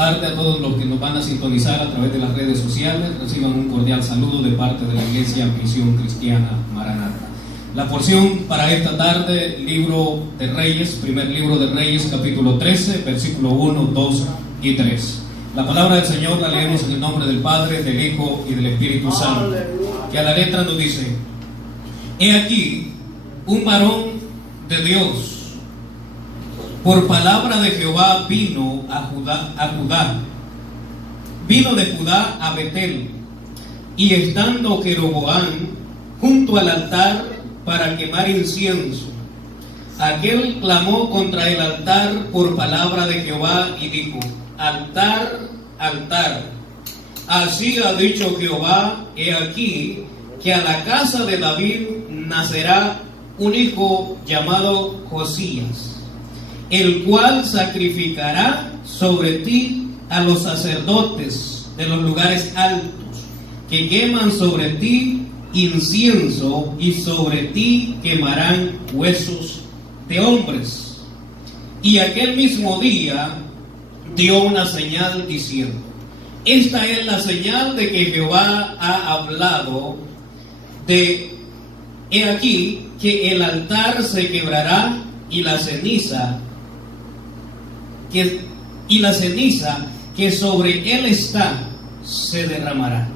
tarde a todos los que nos van a sintonizar a través de las redes sociales. Reciban un cordial saludo de parte de la Iglesia Misión Cristiana Maranatha. La porción para esta tarde, libro de Reyes, primer libro de Reyes, capítulo 13, versículo 1, 2 y 3. La palabra del Señor la leemos en el nombre del Padre, del Hijo y del Espíritu Santo. Que a la letra nos dice: He aquí, un varón de Dios, por palabra de Jehová vino a Judá. Vino de Judá a Betel, y estando Jeroboam junto al altar para quemar incienso, aquel clamó contra el altar por palabra de Jehová y dijo: Altar, altar, así ha dicho Jehová, he aquí que a la casa de David nacerá un hijo llamado Josías, el cual sacrificará sobre ti a los sacerdotes de los lugares altos, que queman sobre ti incienso, y sobre ti quemarán huesos de hombres. Y aquel mismo día dio una señal diciendo: Esta es la señal de que Jehová ha hablado, de he aquí que el altar se quebrará y la ceniza que sobre él está se derramará.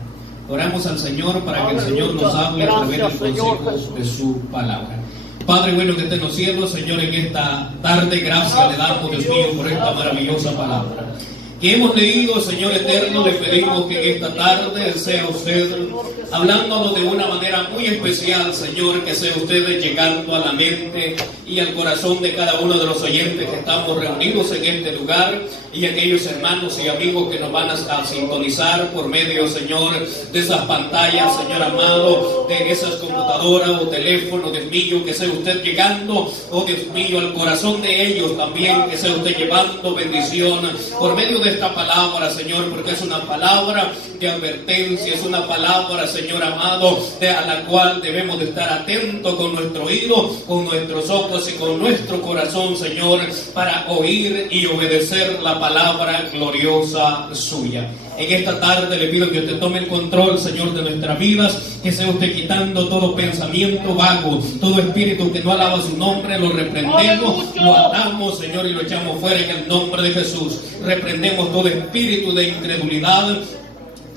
Oramos al Señor para que el Señor nos hable a través del consejo de su palabra. Padre bueno que esté en los cielos, Señor, en esta tarde, gracias le damos, Dios mío, por esta maravillosa palabra que hemos leído. Señor eterno, le pedimos que en esta tarde sea usted hablándonos de una manera muy especial, Señor, que sea usted llegando a la mente y al corazón de cada uno de los oyentes que estamos reunidos en este lugar, y aquellos hermanos y amigos que nos van a sintonizar por medio, Señor, de esas pantallas, Señor amado, de esas computadoras o teléfonos, Dios mío, que sea usted llegando, oh Dios mío, al corazón de ellos también, que sea usted llevando bendición por medio de esta palabra, Señor, porque es una palabra de advertencia, es una palabra, Señor amado, a la cual debemos de estar atentos con nuestro oído, con nuestros ojos y con nuestro corazón, Señor, para oír y obedecer la palabra gloriosa suya. En esta tarde le pido que usted tome el control, Señor, de nuestras vidas, que sea usted quitando todo pensamiento vago, todo espíritu que no alaba su nombre, lo reprendemos, lo atamos, Señor, y lo echamos fuera en el nombre de Jesús. Reprendemos todo espíritu de incredulidad,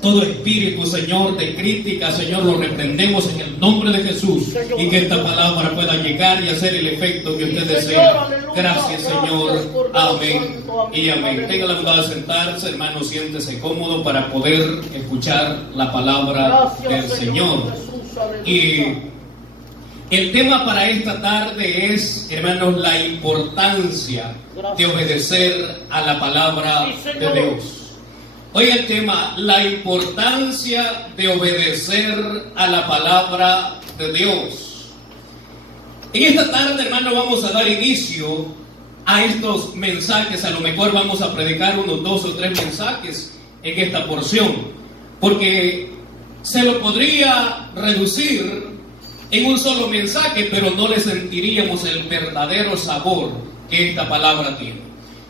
todo espíritu, Señor, de crítica, Señor, lo reprendemos en el nombre de Jesús, y que esta palabra pueda llegar y hacer el efecto que usted desea. Gracias, Señor. Amén y amén. Tenga la bondad de sentarse, hermano, siéntese cómodo para poder escuchar la palabra del Señor. Y el tema para esta tarde es, hermanos, la importancia de obedecer a la palabra de Dios. Hoy el tema, la importancia de obedecer a la palabra de Dios. En esta tarde, hermano, vamos a dar inicio a estos mensajes. A lo mejor vamos a predicar unos 2 o 3 mensajes en esta porción, porque se lo podría reducir en un solo mensaje, pero no le sentiríamos el verdadero sabor que esta palabra tiene.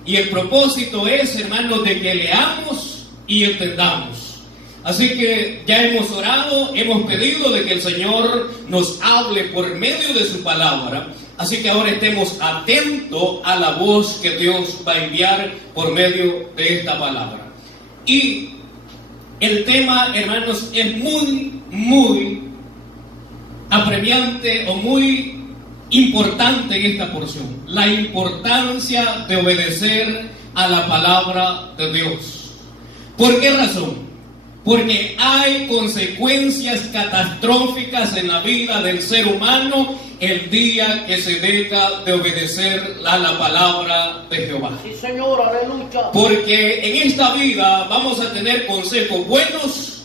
Y el propósito es, hermano, de que leamos y entendamos. Así que ya hemos orado, hemos pedido de que el Señor nos hable por medio de su palabra. Así que ahora estemos atentos a la voz que Dios va a enviar por medio de esta palabra. Y el tema, hermanos, es muy apremiante o muy importante en esta porción. La importancia de obedecer a la palabra de Dios. ¿Por qué razón? Porque hay consecuencias catastróficas en la vida del ser humano el día que se deja de obedecer a la palabra de Jehová. Sí, Señor, aleluya. Porque en esta vida vamos a tener consejos buenos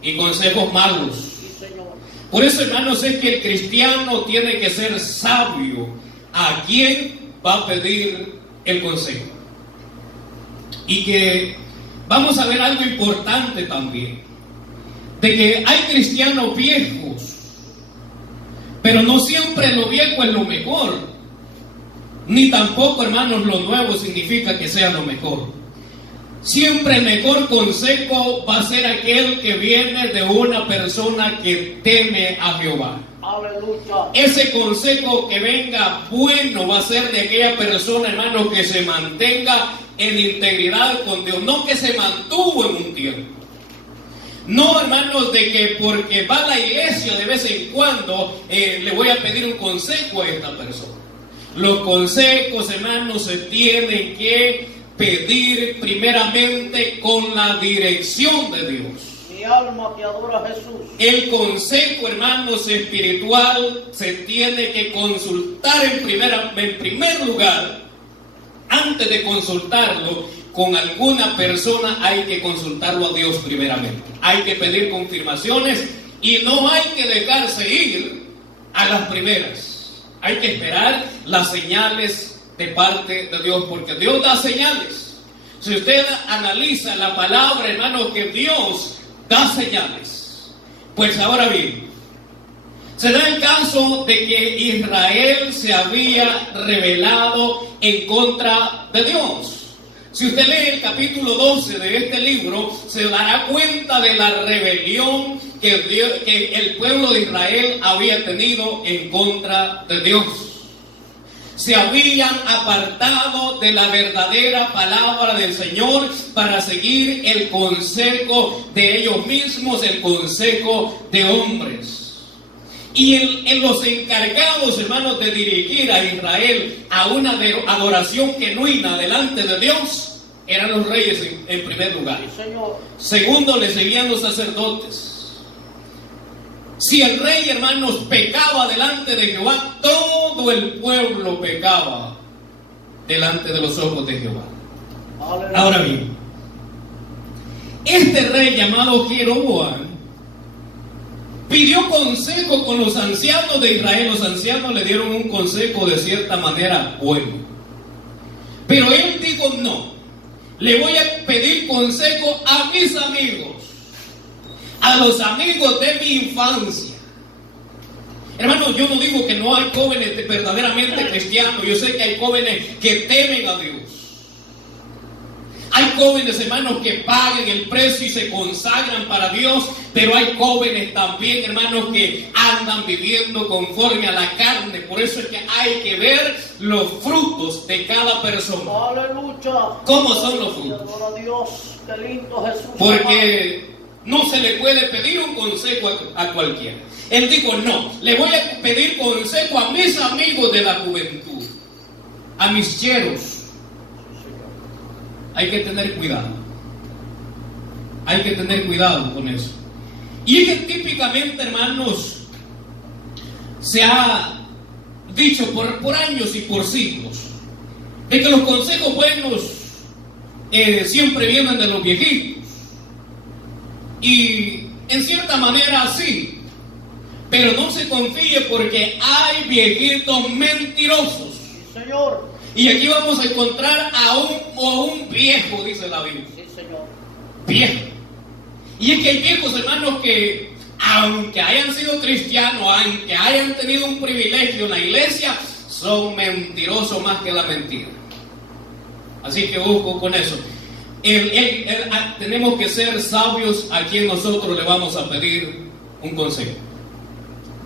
y consejos malos. Sí, Señor. Por eso, hermanos, es que el cristiano tiene que ser sabio a quién va a pedir el consejo. Y que vamos a ver algo importante también, de que hay cristianos viejos, pero no siempre lo viejo es lo mejor, ni tampoco, hermanos, lo nuevo significa que sea lo mejor. Siempre el mejor consejo va a ser aquel que viene de una persona que teme a Jehová. Aleluya. Ese consejo que venga bueno va a ser de aquella persona, hermano, que se mantenga en integridad con Dios, no que se mantuvo en un tiempo. No, hermanos, de que porque va a la iglesia de vez en cuando le voy a pedir un consejo a esta persona. Los consejos, hermanos, se tienen que pedir primeramente con la dirección de Dios. Mi alma te adora a Jesús. El consejo, hermanos, espiritual se tiene que consultar en primer lugar. Antes de consultarlo con alguna persona, hay que consultarlo a Dios primeramente. Hay que pedir confirmaciones y no hay que dejarse ir a las primeras. Hay que esperar las señales de parte de Dios, porque Dios da señales. Si usted analiza la palabra, hermano, que Dios da señales. Pues ahora bien, se da el caso de que Israel se había rebelado en contra de Dios. Si usted lee el capítulo 12 de este libro, se dará cuenta de la rebelión que el pueblo de Israel había tenido en contra de Dios. Se habían apartado de la verdadera palabra del Señor para seguir el consejo de ellos mismos, el consejo de hombres. Y en los encargados, hermanos, de dirigir a Israel a una adoración genuina delante de Dios, eran los reyes en primer lugar. Sí, Señor. Segundo, le seguían los sacerdotes. Si el rey, hermanos, pecaba delante de Jehová, todo el pueblo pecaba delante de los ojos de Jehová. Aleluya. Ahora bien, este rey llamado Jeroboam pidió consejo con los ancianos de Israel. Los ancianos le dieron un consejo de cierta manera bueno, pero él dijo: no, le voy a pedir consejo a mis amigos, a los amigos de mi infancia. Hermanos, yo no digo que no hay jóvenes verdaderamente cristianos. Yo sé que hay jóvenes que temen a Dios. Hay jóvenes, hermanos, que pagan el precio y se consagran para Dios, pero hay jóvenes también, hermanos, que andan viviendo conforme a la carne. Por eso es que hay que ver los frutos de cada persona. Aleluya. ¿Cómo son los frutos? Adora a Dios. Qué lindo Jesús. Porque no se le puede pedir un consejo a cualquiera. Él dijo: no, le voy a pedir consejo a mis amigos de la juventud, a mis cheros. Hay que tener cuidado. Hay que tener cuidado con eso. Y es que típicamente, hermanos, se ha dicho por años y por siglos de que los consejos buenos siempre vienen de los viejitos. Y en cierta manera sí, pero no se confíe, porque hay viejitos mentirosos. Sí, Señor. Y aquí vamos a encontrar a un viejo, dice la Biblia. Sí, Señor. Viejo. Y es que hay viejos, hermanos, que aunque hayan sido cristianos, aunque hayan tenido un privilegio en la iglesia, son mentirosos más que la mentira. Así que ojo con eso. Tenemos que ser sabios a quien nosotros le vamos a pedir un consejo.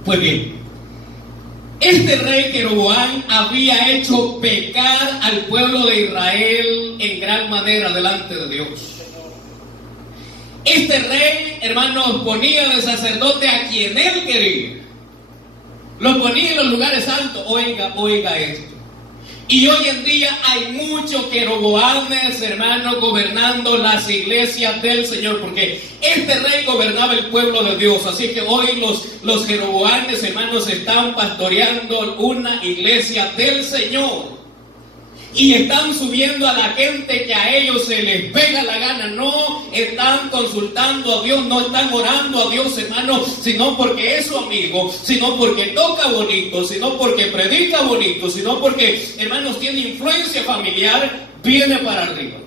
Pues bien, este rey Jeroboam había hecho pecar al pueblo de Israel en gran manera delante de Dios. Este rey, hermanos, ponía de sacerdote a quien él quería. Lo ponía en los lugares altos. Oiga esto. Y hoy en día hay muchos Jeroboames, hermanos, gobernando las iglesias del Señor, porque este rey gobernaba el pueblo de Dios. Así que hoy los Jeroboames, hermanos, están pastoreando una iglesia del Señor. Y están subiendo a la gente que a ellos se les pega la gana. No están consultando a Dios, no están orando a Dios, hermano, sino porque es su amigo, sino porque toca bonito, sino porque predica bonito, sino porque, hermanos, tiene influencia familiar, viene para arriba.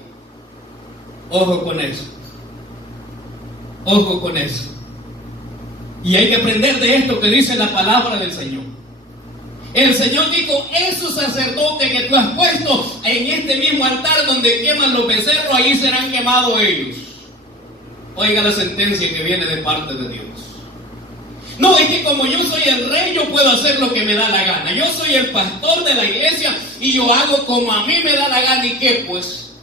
Ojo con eso. Ojo con eso. Y hay que aprender de esto que dice la palabra del Señor. El Señor dijo, esos sacerdotes que tú has puesto en este mismo altar donde queman los becerros, ahí serán quemados ellos. Oiga la sentencia que viene de parte de Dios. No, es que como yo soy el rey, yo puedo hacer lo que me da la gana. Yo soy el pastor de la iglesia y yo hago como a mí me da la gana. ¿Y qué pues?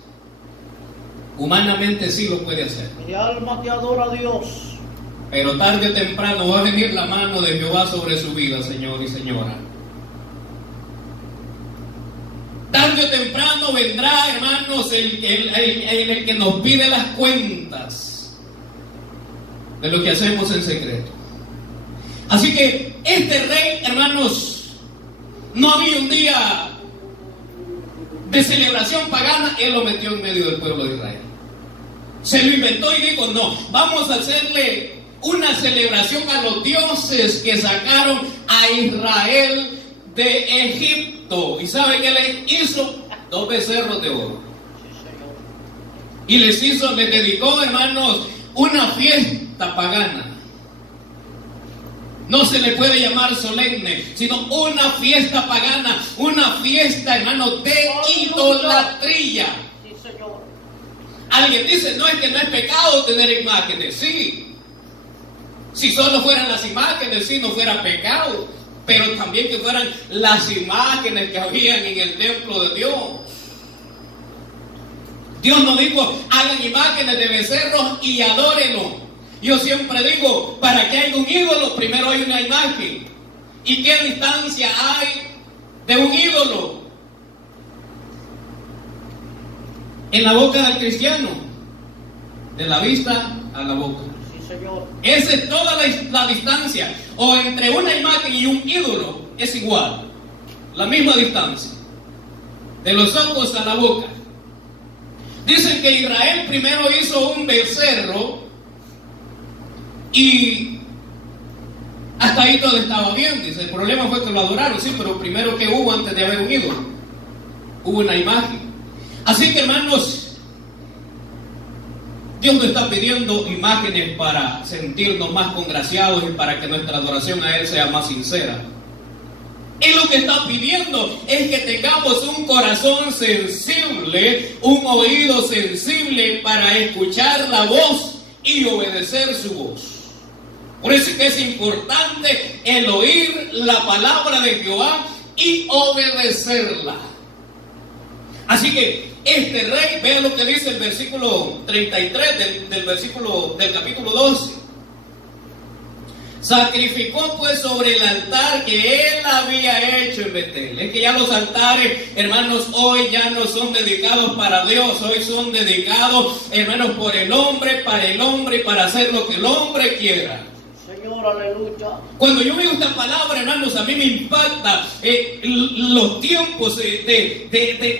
Humanamente sí lo puede hacer. Mi alma te adora a Dios. Pero tarde o temprano va a venir la mano de Jehová sobre su vida, señor y señora. Tarde o temprano vendrá, hermanos, el que nos pide las cuentas de lo que hacemos en secreto. Así que este rey, hermanos, no había un día de celebración pagana, él lo metió en medio del pueblo de Israel. Se lo inventó y dijo, no, vamos a hacerle una celebración a los dioses que sacaron a Israel de Egipto. ¿Y sabe qué les hizo? 2 becerros de oro. Y les dedicó, hermanos, una fiesta pagana. No se le puede llamar solemne, sino una fiesta pagana, una fiesta, hermano, de idolatría. Sí, Señor. Alguien dice, no, es que no es pecado tener imágenes. Sí, si solo fueran las imágenes, sí, no fuera pecado. Pero también que fueran las imágenes que habían en el templo de Dios. Dios nos dijo, hagan imágenes de becerros y adórenlo. Yo siempre digo, para que haya un ídolo, primero hay una imagen. ¿Y qué distancia hay de un ídolo? En la boca del cristiano, de la vista a la boca. Sí, Señor. Esa es toda la distancia. O entre una imagen y un ídolo es igual. La misma distancia. De los ojos a la boca. Dicen que Israel primero hizo un becerro y hasta ahí todo estaba bien. Dice, el problema fue que lo adoraron, sí, pero primero que hubo antes de haber un ídolo, hubo una imagen. Así que, hermanos, Dios nos está pidiendo imágenes para sentirnos más congraciados y para que nuestra adoración a Él sea más sincera. Y lo que está pidiendo es que tengamos un corazón sensible, un oído sensible para escuchar la voz y obedecer su voz. Por eso es que es importante el oír la palabra de Jehová y obedecerla. Así que este rey, vean lo que dice el versículo 33 del capítulo 12. Sacrificó pues sobre el altar que él había hecho en Betel. Es que ya los altares, hermanos, hoy ya no son dedicados para Dios. Hoy son dedicados, hermanos, por el hombre, y para hacer lo que el hombre quiera. Señor, aleluya. Cuando yo veo esta palabra, hermanos, a mí me impacta los tiempos que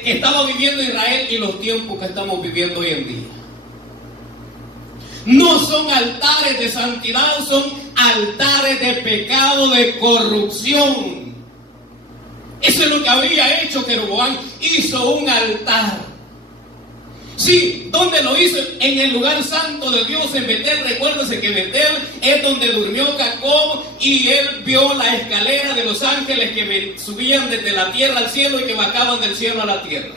estaba viviendo Israel y los tiempos que estamos viviendo hoy en día. No son altares de santidad, son altares de pecado, de corrupción. Eso es lo que había hecho Jeroboam. Hizo un altar. Sí, ¿dónde lo hizo? En el lugar santo de Dios, en Betel. Recuérdense que Betel es donde durmió Jacob y él vio la escalera de los ángeles que subían desde la tierra al cielo y que bajaban del cielo a la tierra.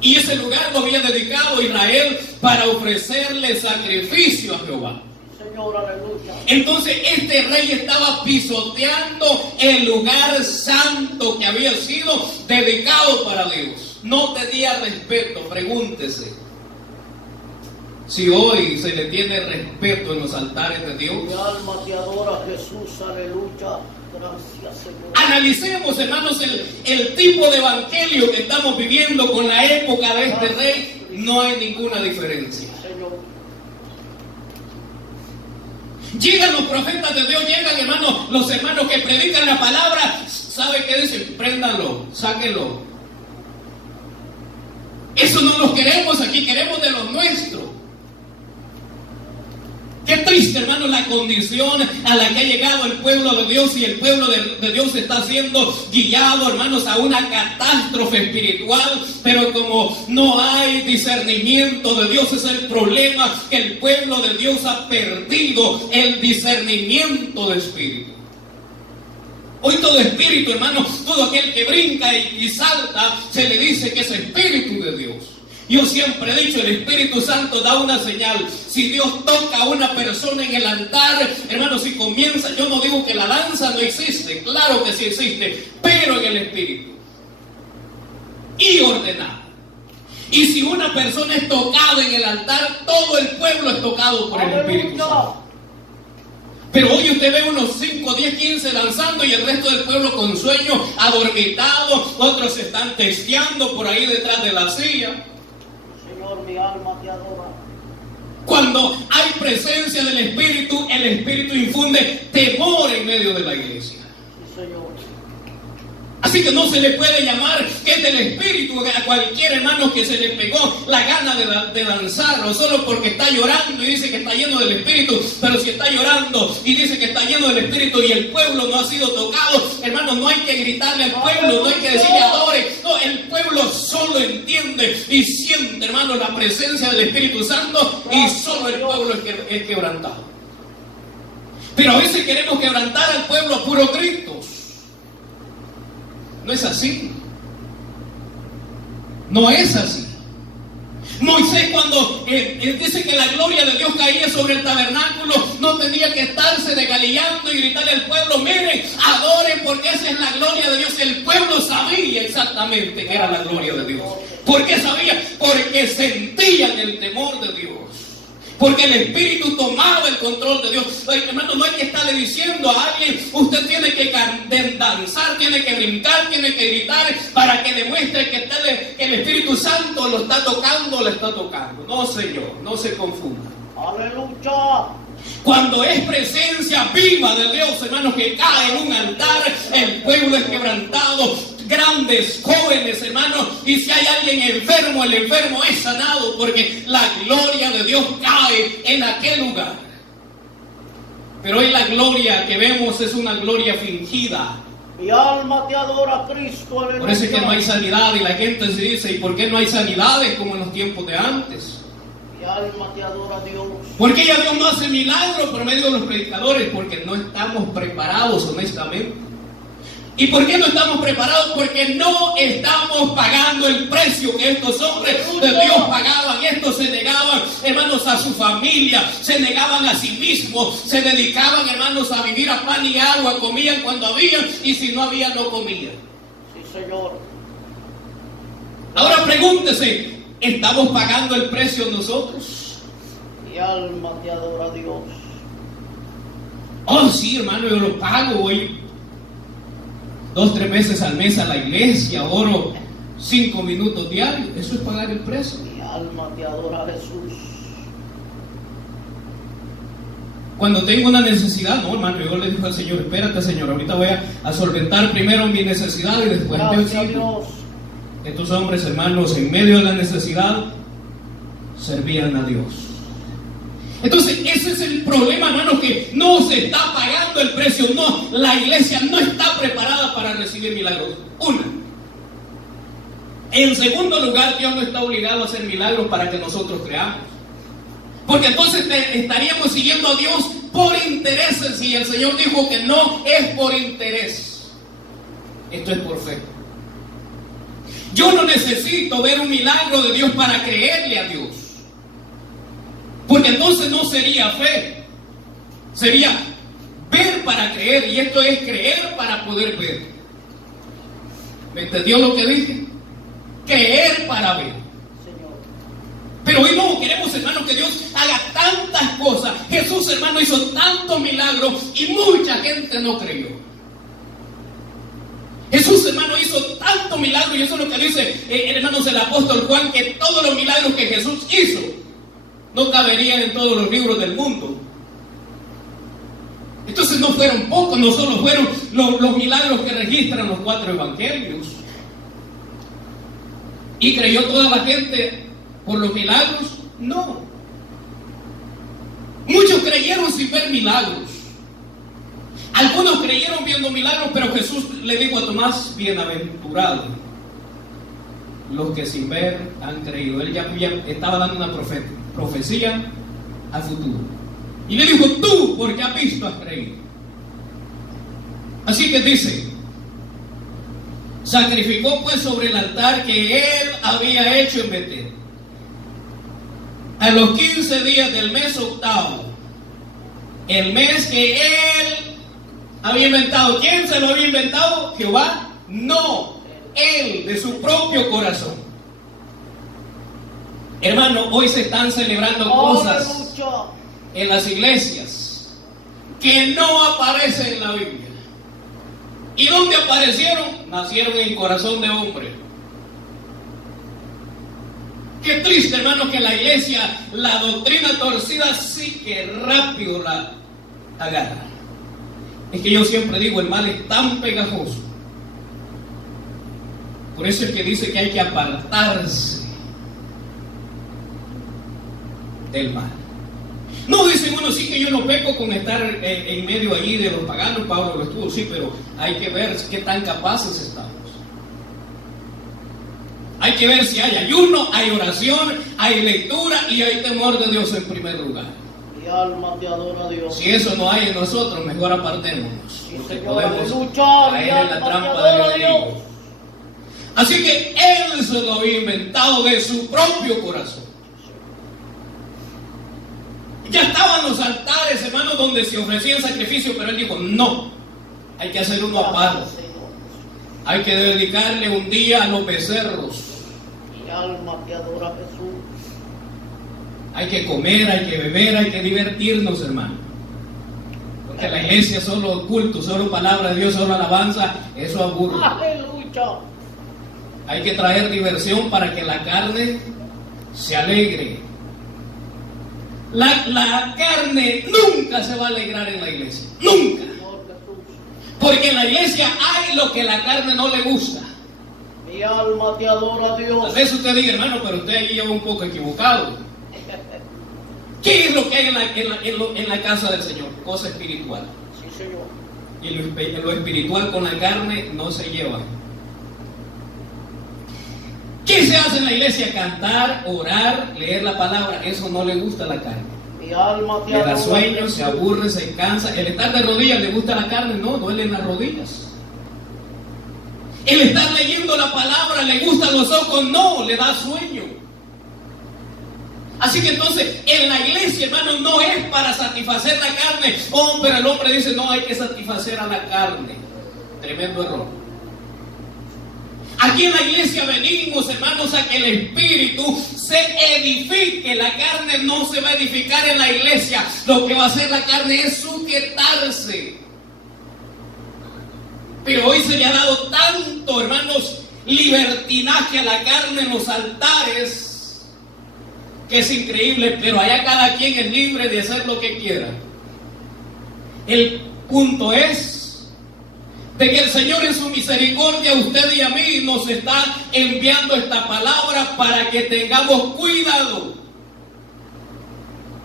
Y ese lugar lo había dedicado Israel para ofrecerle sacrificio a Jehová. Señor, aleluya. Entonces este rey estaba pisoteando el lugar santo que había sido dedicado para Dios. No tenía respeto. Pregúntese si hoy se le tiene respeto en los altares de Dios. Mi alma te adora, Jesús, aleluya. Gracias, Señor. Analicemos, hermanos, el tipo de evangelio que estamos viviendo con la época de este rey. No hay ninguna diferencia. Señor. Llegan los profetas de Dios, llegan, hermanos, los hermanos que predican la palabra. ¿Sabe qué dicen? Préndanlo, sáquenlo. Eso no los queremos aquí, queremos de los nuestros. Qué triste, hermanos, la condición a la que ha llegado el pueblo de Dios, y el pueblo de Dios está siendo guiado, hermanos, a una catástrofe espiritual. Pero como no hay discernimiento de Dios, es el problema, que el pueblo de Dios ha perdido el discernimiento de espíritu. Hoy todo espíritu, hermano, todo aquel que brinca y salta, se le dice que es espíritu de Dios. Yo siempre he dicho, el Espíritu Santo da una señal. Si Dios toca a una persona en el altar, hermano, si comienza, yo no digo que la danza no existe, claro que sí existe, pero en el Espíritu. Y ordenada. Y si una persona es tocada en el altar, todo el pueblo es tocado por el Espíritu Santo. Pero hoy usted ve unos 5, 10, 15 danzando y el resto del pueblo con sueño, adormitado, otros están testeando por ahí detrás de la silla. Señor, mi alma te adora. Cuando hay presencia del Espíritu, el Espíritu infunde temor en medio de la iglesia. Sí, Señor. Así que no se le puede llamar que es del Espíritu a cualquier hermano que se le pegó la gana de danzar, o solo porque está llorando y dice que está lleno del Espíritu. Pero si está llorando y dice que está lleno del Espíritu y el pueblo no ha sido tocado, hermano, no hay que gritarle al pueblo, no hay que decirle adore. No, el pueblo solo entiende y siente, hermano, la presencia del Espíritu Santo, y solo el pueblo es quebrantado. Pero a veces queremos quebrantar al pueblo a puros gritos. No es así. No es así. Moisés, cuando dice que la gloria de Dios caía sobre el tabernáculo, no tenía que estarse desgalillando y gritarle al pueblo: miren, adoren, porque esa es la gloria de Dios. El pueblo sabía exactamente que era la gloria de Dios. ¿Por qué sabía? Porque sentían el temor de Dios. Porque el Espíritu tomaba el control de Dios. Ay, hermano, no hay que estarle diciendo a alguien: usted tiene que danzar, tiene que brincar, tiene que gritar, para que demuestre que el Espíritu Santo lo está tocando, lo está tocando. No, Señor, no se confunda. Aleluya. Cuando es presencia viva de Dios, hermanos, que cae en un altar, el pueblo es quebrantado. Grandes, jóvenes, hermanos, y si hay alguien enfermo, el enfermo es sanado, porque la gloria de Dios cae en aquel lugar. Pero hoy la gloria que vemos es una gloria fingida. Mi alma te adora, Cristo. Aleluya. Por eso es que no hay sanidad, y la gente se dice: ¿y por qué no hay sanidades como en los tiempos de antes? Mi alma te adora, Dios. ¿Por qué ya Dios no hace milagros por medio de los predicadores? Porque no estamos preparados, honestamente. ¿Y por qué no estamos preparados? Porque no estamos pagando el precio que estos hombres de Dios pagaban. Estos se negaban, hermanos, a su familia, se negaban a sí mismos, se dedicaban, hermanos, a vivir a pan y agua, comían cuando había, y si no había, no comían. Sí, Señor. Ahora pregúntese: ¿estamos pagando el precio nosotros? Mi alma te adora, Dios. Oh, sí, hermano, yo lo pago. Voy 2, 3 veces al mes a la iglesia, oro 5 minutos diarios. Eso es pagar el precio. Mi alma te adora, Jesús. Cuando tengo una necesidad, no, hermano, yo le digo al Señor: espérate, Señor, ahorita voy a solventar primero mi necesidad y después te exijo. Estos hombres, hermanos, en medio de la necesidad, servían a Dios. Entonces, ese es el problema, hermanos, que no se está pagando el precio. No, la iglesia no está preparada para recibir milagros. Una. En segundo lugar, Dios no está obligado a hacer milagros para que nosotros creamos. Porque entonces estaríamos siguiendo a Dios por intereses, y el Señor dijo que no es por interés. Esto es por fe. Yo no necesito ver un milagro de Dios para creerle a Dios. Porque entonces no sería fe, sería ver para creer, y esto es creer para poder ver. ¿Me entendió lo que dije? Creer para ver. Señor. Pero hoy no queremos, hermanos, que Dios haga tantas cosas. Jesús, hermano, hizo tantos milagros y mucha gente no creyó. Jesús, hermano, hizo tantos milagros, y eso es lo que dice, hermanos, el apóstol Juan, que todos los milagros que Jesús hizo no caberían en todos los libros del mundo. Entonces no fueron pocos, no solo fueron los milagros que registran los 4 evangelios. ¿Y creyó toda la gente por los milagros? No. Muchos creyeron sin ver milagros. Algunos creyeron viendo milagros, pero Jesús le dijo a Tomás: bienaventurado los que sin ver han creído. Él ya estaba dando una profecía al futuro. Y le dijo: tú, porque has visto, has creído. Así que dice, sacrificó pues sobre el altar que él había hecho en Betel. A los 15 días del mes octavo, el mes que él había inventado. ¿Quién se lo había inventado? ¿Jehová? No, él, de su propio corazón. Hermano, hoy se están celebrando cosas en las iglesias que no aparecen en la Biblia. ¿Y dónde aparecieron? Nacieron en el corazón de hombre. Qué triste, hermano, que la iglesia, la doctrina torcida, sí que rápido la agarra. Es que yo siempre digo, el mal es tan pegajoso. Por eso es que dice que hay que apartarse del mal. No, dice uno, sí que yo no peco con estar en medio allí de los paganos. Pablo lo estuvo, sí, pero hay que ver qué tan capaces estamos. Hay que ver si hay ayuno, hay oración, hay lectura y hay temor de Dios en primer lugar. Mi alma te adora a Dios. Si eso no hay en nosotros, mejor apartémonos, Sí, porque Señor, podemos aleluya, caer mi en la alma te trampa adora del a enemigo. Dios. Así que él se lo había inventado de su propio corazón. Ya estaban los altares, hermanos, donde se ofrecían sacrificios, pero él dijo, no, hay que hacer uno aparte. Hay que dedicarle un día a los becerros. Mi alma te adora, Jesús. Hay que comer, hay que beber, hay que divertirnos, hermano. Porque la iglesia solo culto, solo palabra de Dios, solo alabanza, eso aburre. Aleluya. Hay que traer diversión para que la carne se alegre. La carne nunca se va a alegrar en la iglesia, nunca. Porque en la iglesia hay lo que la carne no le gusta. Mi alma te adora a Dios. Tal vez usted diga, hermano, pero usted ahí lleva un poco equivocado. ¿Qué es lo que hay en la casa del Señor? Cosa espiritual. Sí, Señor. Y lo espiritual con la carne no se lleva. ¿Qué se hace en la iglesia? Cantar, orar, leer la palabra. Eso no le gusta a la carne. Mi alma te Le adora. da sueño, se aburre, se cansa. El estar de rodillas le gusta a la carne, no, duelen las rodillas. El estar leyendo la palabra le gustan los ojos, no, le da sueño. Así que entonces en la iglesia, hermano, no es para satisfacer la carne. Oh, pero el hombre dice, no, hay que satisfacer a la carne. Tremendo error. Aquí en la iglesia venimos, hermanos, a que el espíritu se edifique. La carne no se va a edificar en la iglesia. Lo que va a hacer la carne es sujetarse. Pero hoy se le ha dado tanto, hermanos, libertinaje a la carne en los altares, que es increíble, pero allá cada quien es libre de hacer lo que quiera. El punto es de que el Señor en su misericordia a usted y a mí nos está enviando esta palabra para que tengamos cuidado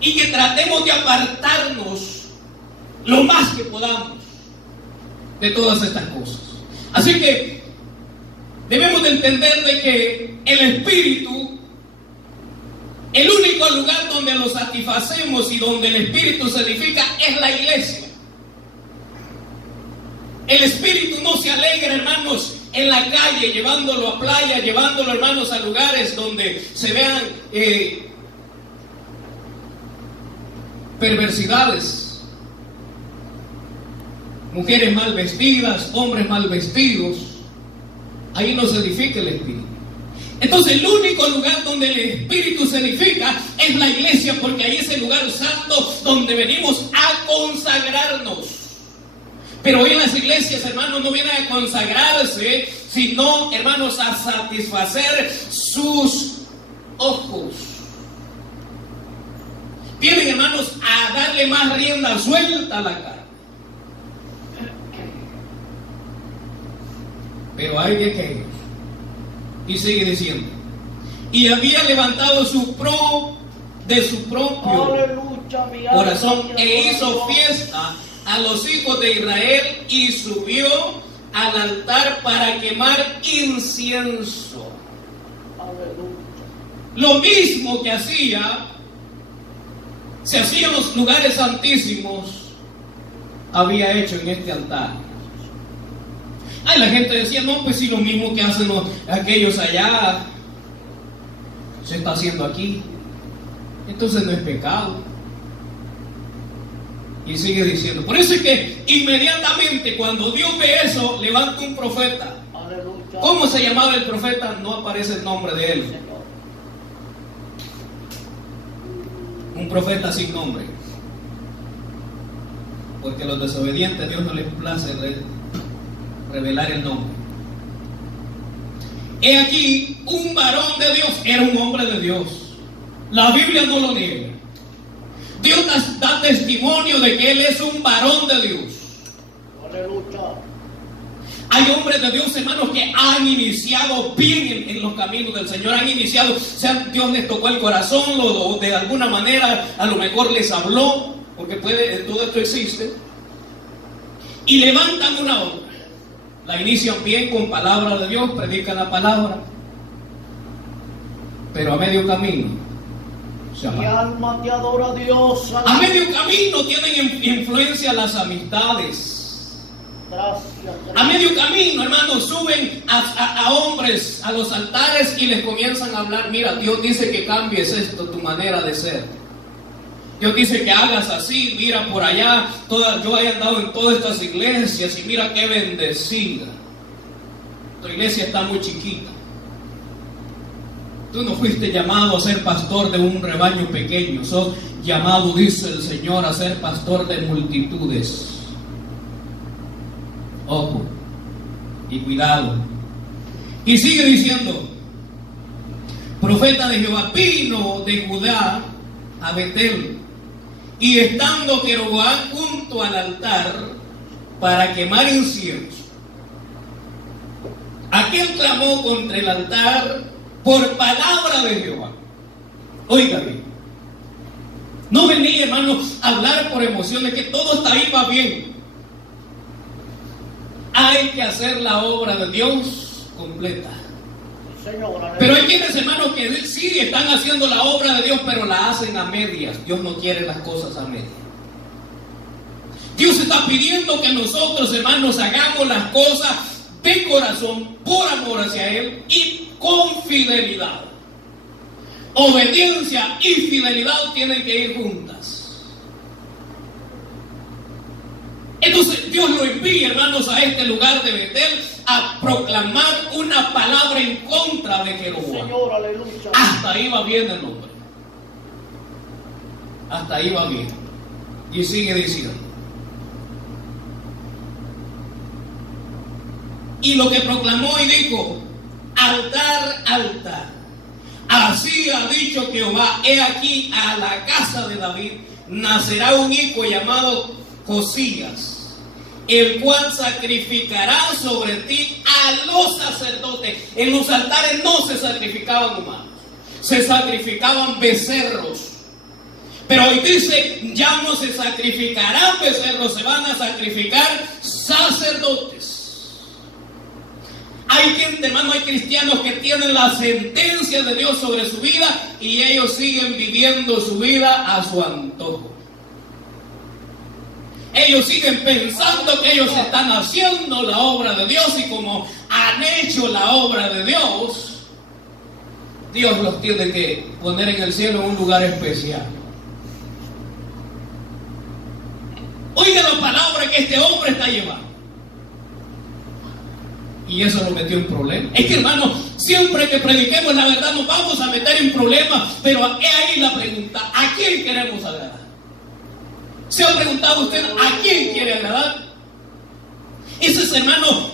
y que tratemos de apartarnos lo más que podamos de todas estas cosas. Así que debemos de entender de que el Espíritu, el único lugar donde lo satisfacemos y donde el Espíritu se edifica es la iglesia. El Espíritu no se alegra, hermanos, en la calle, llevándolo a playa, llevándolo, hermanos, a lugares donde se vean perversidades, mujeres mal vestidas, hombres mal vestidos. Ahí no se edifica el Espíritu. Entonces el único lugar donde el Espíritu se edifica es la iglesia, porque ahí es el lugar santo donde venimos a consagrarnos. Pero hoy en las iglesias, hermanos, no vienen a consagrarse, sino, hermanos, a satisfacer sus ojos. Vienen, hermanos, a darle más rienda suelta a la carne. Pero hay de aquellos, y sigue diciendo, y había levantado de su propio Aleluya, mi alma corazón te e adora hizo a Dios. fiesta a los hijos de Israel y subió al altar para quemar incienso. Aleluya. Lo mismo que se hacía en los lugares santísimos, había hecho en este altar. Ay, la gente decía, no, pues si lo mismo que hacen aquellos allá se está haciendo aquí, entonces no es pecado. Y sigue diciendo, por eso es que inmediatamente cuando Dios ve eso, levanta un profeta. Aleluya. ¿Cómo se llamaba el profeta? No aparece el nombre de él. Señor. Un profeta sin nombre, porque a los desobedientes a Dios no les place revelar el nombre. He aquí un varón de Dios, era un hombre de Dios. La Biblia no lo niega. Dios da testimonio de que él es un varón de Dios. Aleluya. Hay hombres de Dios, hermanos, que han iniciado bien en los caminos del Señor. Han iniciado, Dios les tocó el corazón, o de alguna manera a lo mejor les habló, porque todo esto existe. Y levantan una obra. La inician bien con palabra de Dios, predican la palabra. Pero a medio camino se Mi apagan. alma te adora a Dios. A medio camino tienen influencia las amistades. Gracias. A medio camino, hermanos, suben a hombres a los altares y les comienzan a hablar. Mira, Dios dice que cambies esto, tu manera de ser. Dios dice que hagas así. Mira por allá, yo he andado en todas estas iglesias y mira qué bendecida. Tu iglesia está muy chiquita. Tú no fuiste llamado a ser pastor de un rebaño pequeño. Sos llamado, dice el Señor, a ser pastor de multitudes. Ojo y cuidado. Y sigue diciendo, profeta de Jehová vino de Judá a Betel, y estando Jeroboam junto al altar para quemar incienso, aquel clamó contra el altar por palabra de Jehová. Oiga bien, no venía, hermanos, a hablar por emociones, que todo hasta ahí va bien. Hay que hacer la obra de Dios completa. Señor, Pero hay quienes, hermanos, que sí están haciendo la obra de Dios, pero la hacen a medias. Dios no quiere las cosas a medias. Dios está pidiendo que nosotros, hermanos, hagamos las cosas de corazón, por amor hacia Él y con fidelidad. Obediencia y fidelidad tienen que ir juntas. Entonces Dios lo envía, hermanos, a este lugar de Betel a proclamar una palabra en contra de Jeroboam. Señor, aleluya. Hasta ahí va bien el hombre. Hasta ahí va bien. Y sigue diciendo. Y lo que proclamó y dijo, altar, altar. Así ha dicho Jehová, he aquí a la casa de David nacerá un hijo llamado Josías, el cual sacrificará sobre ti a los sacerdotes. En los altares no se sacrificaban humanos, se sacrificaban becerros. Pero hoy dice, ya no se sacrificarán becerros, se van a sacrificar sacerdotes. Hay gente, hermano, hay cristianos que tienen la sentencia de Dios sobre su vida y ellos siguen viviendo su vida a su antojo. Ellos siguen pensando que ellos están haciendo la obra de Dios, y como han hecho la obra de Dios, Dios los tiene que poner en el cielo en un lugar especial. Oiga la palabra que este hombre está llevando. Y eso lo metió en problemas. Es que, hermano, siempre que prediquemos la verdad nos vamos a meter en problemas. Pero he ahí la pregunta: ¿a quién queremos agradar? ¿Se ha preguntado usted a quién quiere agradar? Ese es, hermano,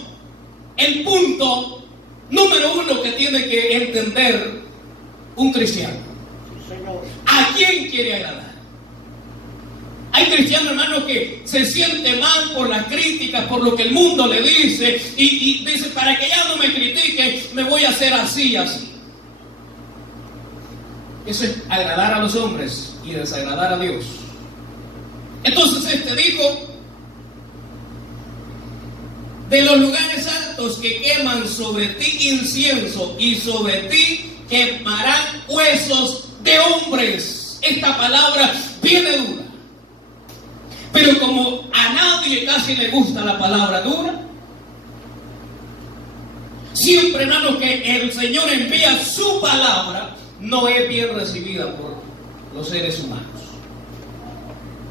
el punto número uno que tiene que entender un cristiano. Señor. ¿A quién quiere agradar? Hay cristianos, hermanos, que se sienten mal por las críticas, por lo que el mundo le dice, y dice, para que ya no me critique, me voy a hacer así y así. Eso es agradar a los hombres y desagradar a Dios. Entonces este dijo, de los lugares altos que queman sobre ti incienso, y sobre ti quemarán huesos de hombres. Esta palabra viene dura. Pero como a nadie casi le gusta la palabra dura, Siempre, hermano, que el Señor envía su palabra, no es bien recibida por los seres humanos.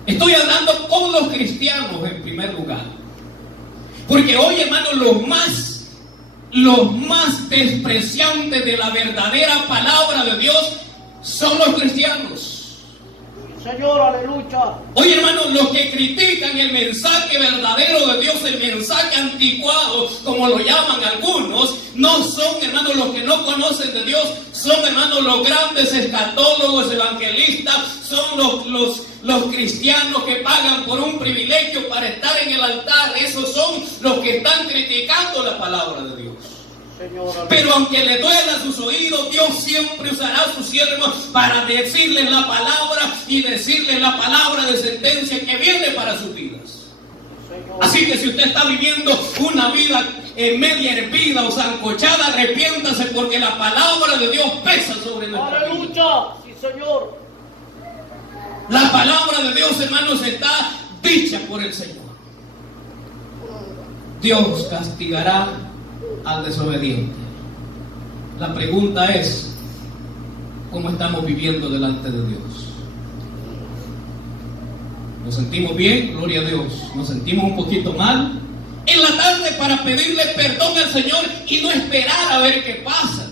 Estoy hablando con los cristianos en primer lugar. Porque hoy, hermano, los más despreciantes de la verdadera palabra de Dios son los cristianos. Señor, aleluya. Hoy, hermanos, los que critican el mensaje verdadero de Dios, el mensaje anticuado, como lo llaman algunos, no son, hermanos, los que no conocen de Dios, son, hermanos, los grandes escatólogos, evangelistas, son los cristianos que pagan por un privilegio para estar en el altar. Esos son los que están criticando la palabra de Dios. Pero aunque le duela sus oídos, Dios siempre usará a sus siervos para decirles la palabra y decirles la palabra de sentencia que viene para sus vidas. Así que si usted está viviendo una vida media hervida o sancochada, arrepiéntase, porque la palabra de Dios pesa sobre nuestra vida. ¡Aleluya! Sí, Señor. La palabra de Dios, hermanos, está dicha por el Señor. Dios castigará al desobediente. La pregunta es: ¿cómo estamos viviendo delante de Dios? ¿Nos sentimos bien? Gloria a Dios. ¿Nos sentimos un poquito mal? En la tarde, para pedirle perdón al Señor y no esperar a ver qué pasa.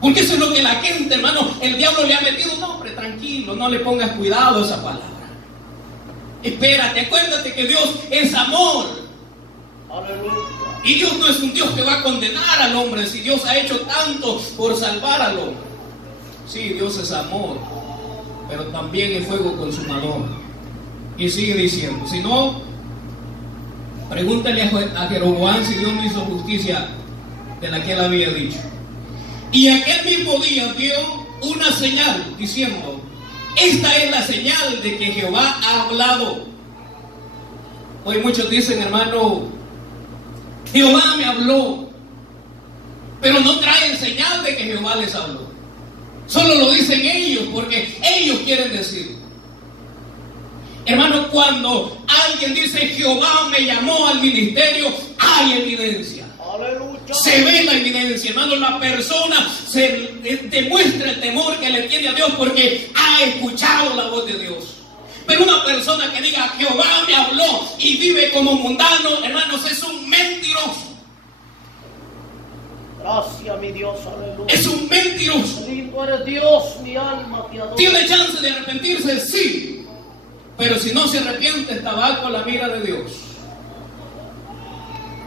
Porque eso es lo que la gente, hermano, el diablo le ha metido. No, hombre, tranquilo, no le pongas cuidado a esa palabra. Espérate, acuérdate que Dios es amor. Aleluya. Y Dios no es un Dios que va a condenar al hombre, si Dios ha hecho tanto por salvar al hombre. Sí, Dios es amor, pero también es fuego consumador. Y sigue diciendo, si no, pregúntale a Jeroboam si Dios no hizo justicia de la que él había dicho. Y aquel mismo día dio una señal diciendo: esta es la señal de que Jehová ha hablado. Hoy muchos dicen, hermano, Jehová me habló, pero no traen señal de que Jehová les habló. Solo lo dicen ellos porque ellos quieren decir. Hermano, cuando alguien dice Jehová me llamó al ministerio, hay evidencia. Aleluya. Se ve la evidencia, hermano. La persona se demuestra el temor que le tiene a Dios porque ha escuchado la voz de Dios. Pero una persona que diga Jehová me habló y vive como mundano, hermanos, es un mentiroso. Gracias, mi Dios, aleluya. Es un mentiroso. Lindo eres Dios, mi alma te adora. ¿Tiene chance de arrepentirse? Sí. Pero si no se arrepiente, está bajo la mira de Dios.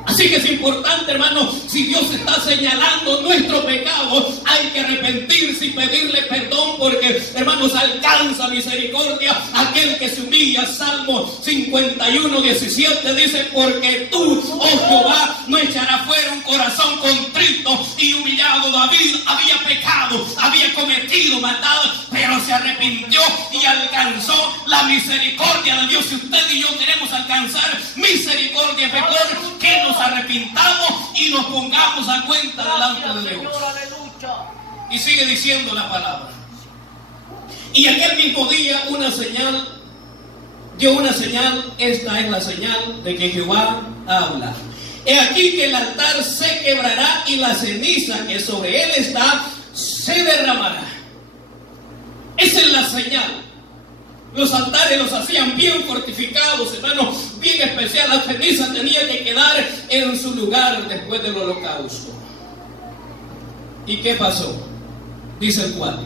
Así que es importante, hermano, si Dios está señalando nuestro pecado, hay que arrepentirse y pedirle perdón, porque, hermanos, alcanza misericordia aquel que se humilla. Salmo 51:17 dice: porque tú, oh Jehová, no echarás fuera un corazón contrito y humillado. David había pecado, había cometido maldad, pero se arrepintió y alcanzó la misericordia de Dios. Si usted y yo queremos alcanzar misericordia, es mejor que nos arrepintamos y nos pongamos a cuenta delante de Dios. Y sigue diciendo la palabra: y aquel mismo día dio una señal, esta es la señal de que Jehová habla. He aquí que el altar se quebrará y la ceniza que sobre él está se derramará. Esa es la señal. Los altares los hacían bien fortificados, hermanos, bien especial. La ceniza tenía que quedar en su lugar después del holocausto. ¿Y qué pasó? Dice el 4.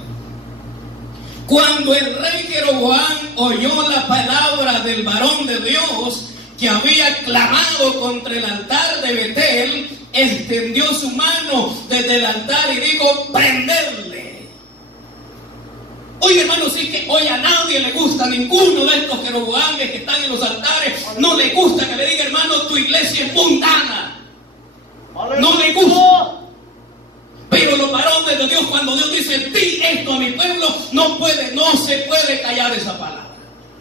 Cuando el rey Jeroboam oyó la palabra del varón de Dios que había clamado contra el altar de Betel, extendió su mano desde el altar y dijo: prenderle. Hoy, hermanos, sí que hoy a nadie le gusta, a ninguno de estos Jeroboames que están en los altares, no le gusta que le diga: hermano, tu iglesia es mundana. No le gusta. Pero los varones de Dios, cuando Dios dice: di esto a mi pueblo, no se puede callar esa palabra.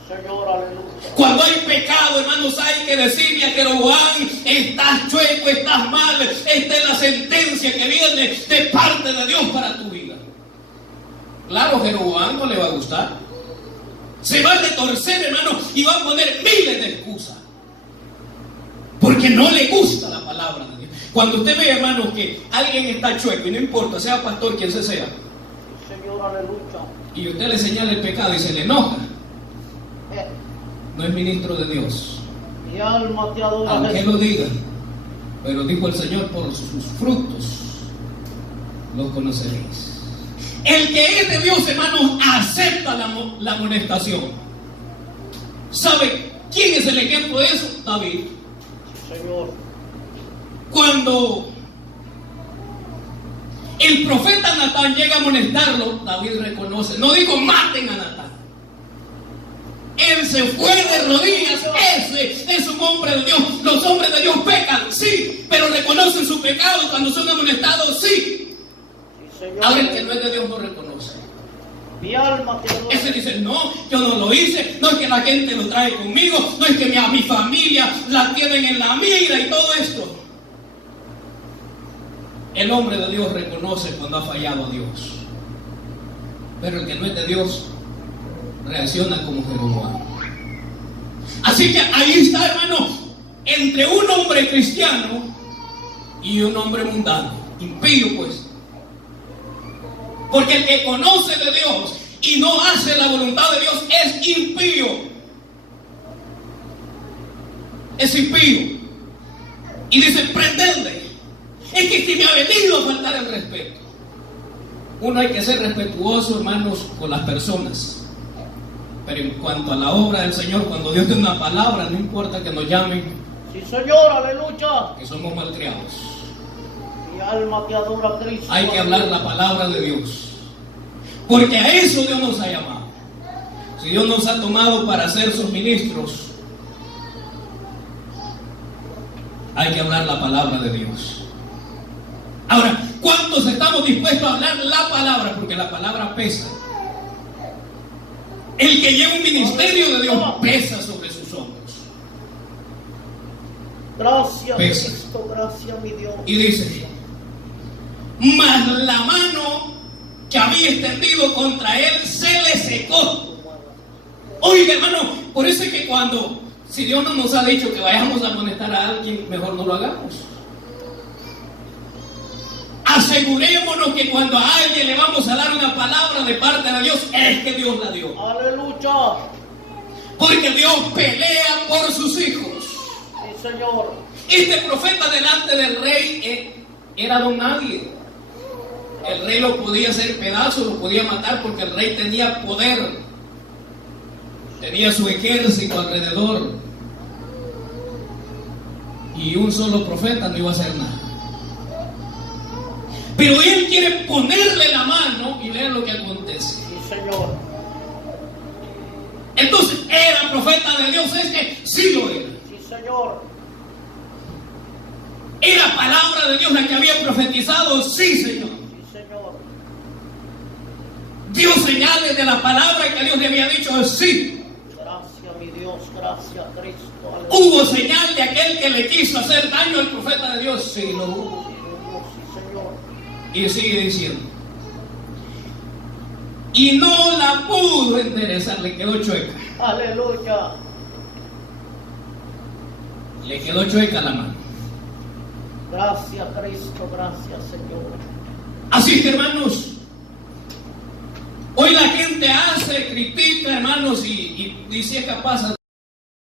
Señor, aleluya. Cuando hay pecado, hermanos, hay que decirle a Jeroboam: estás chueco, estás mal. Esta es la sentencia que viene de parte de Dios para tu vida. Claro, Jeroboam no le va a gustar. Se va a retorcer, hermano, y va a poner miles de excusas, porque no le gusta la palabra de Dios. Cuando usted ve, hermano, que alguien está chueco, y no importa, sea pastor, quien sea, Señor, aleluya. y usted le señala el pecado y se le enoja, Eh, no es ministro de Dios. Mi alma te adora, Aunque Jesús. lo diga, pero dijo el Señor, por sus frutos los conoceréis. El que es de Dios, hermanos, acepta la amonestación. ¿Sabe quién es el ejemplo de eso? David. Señor. Cuando el profeta Natán llega a amonestarlo, David reconoce, no dijo maten a Natán. Él se fue de rodillas. Ese es un hombre de Dios. Los hombres de Dios pecan, sí, pero reconocen su pecado cuando son amonestados, sí. Señor. Ahora el que no es de Dios no reconoce. Mi alma te adora. Ese dice, no, yo no lo hice, no es que la gente lo trae conmigo, no es que mi familia la tienen en la mira y todo esto. El hombre de Dios reconoce cuando ha fallado a Dios. Pero el que no es de Dios reacciona como Jeroboam. Así que ahí está, hermano, entre un hombre cristiano y un hombre mundano, impío, pues. Porque el que conoce de Dios y no hace la voluntad de Dios es impío. Es impío. Y dice, prendedle. Es que me ha venido a faltar el respeto. Uno hay que ser respetuoso, hermanos, con las personas. Pero en cuanto a la obra del Señor, cuando Dios tiene una palabra, no importa que nos llamen, Sí, Señor, aleluya. que somos malcriados. Mi alma te adora, Cristo. Hay que hablar la palabra de Dios. Porque a eso Dios nos ha llamado. Si Dios nos ha tomado para ser sus ministros, hay que hablar la palabra de Dios. Ahora, ¿cuántos estamos dispuestos a hablar la palabra? Porque la palabra pesa. El que lleva un ministerio de Dios pesa sobre sus hombros. Gracias, Pesa. Cristo, gracias, mi Dios. Y dice, mas la mano que había extendido contra él se le secó. Oiga, hermano, por eso es que si Dios no nos ha dicho que vayamos a amonestar a alguien, mejor no lo hagamos. Asegurémonos que cuando a alguien le vamos a dar una palabra de parte de Dios, es que Dios la dio. Aleluya. Porque Dios pelea por sus hijos. Sí, Señor. Este profeta delante del rey era don nadie. El rey lo podía hacer pedazos, lo podía matar porque el rey tenía poder. Tenía su ejército alrededor. Y un solo profeta no iba a hacer nada. Pero él quiere ponerle la mano y ver lo que acontece. Sí, Señor. Entonces, ¿era profeta de Dios este? Sí lo era. Sí, Señor. ¿Era palabra de Dios la que había profetizado? Sí, Señor. Sí, Señor. ¿Dio señales de la palabra que Dios le había dicho? Sí. Gracias, mi Dios. Gracias, Cristo. Aleluya. ¿Hubo señal de aquel que le quiso hacer daño al profeta de Dios? Sí, lo hubo. Sí, Señor. Y sigue diciendo. Y no la pudo enderezar, le quedó chueca. Aleluya. Le quedó chueca la mano. Gracias, Cristo. Gracias, Señor. Así que, hermanos, hoy la gente hace, critica, hermanos, y si es capaz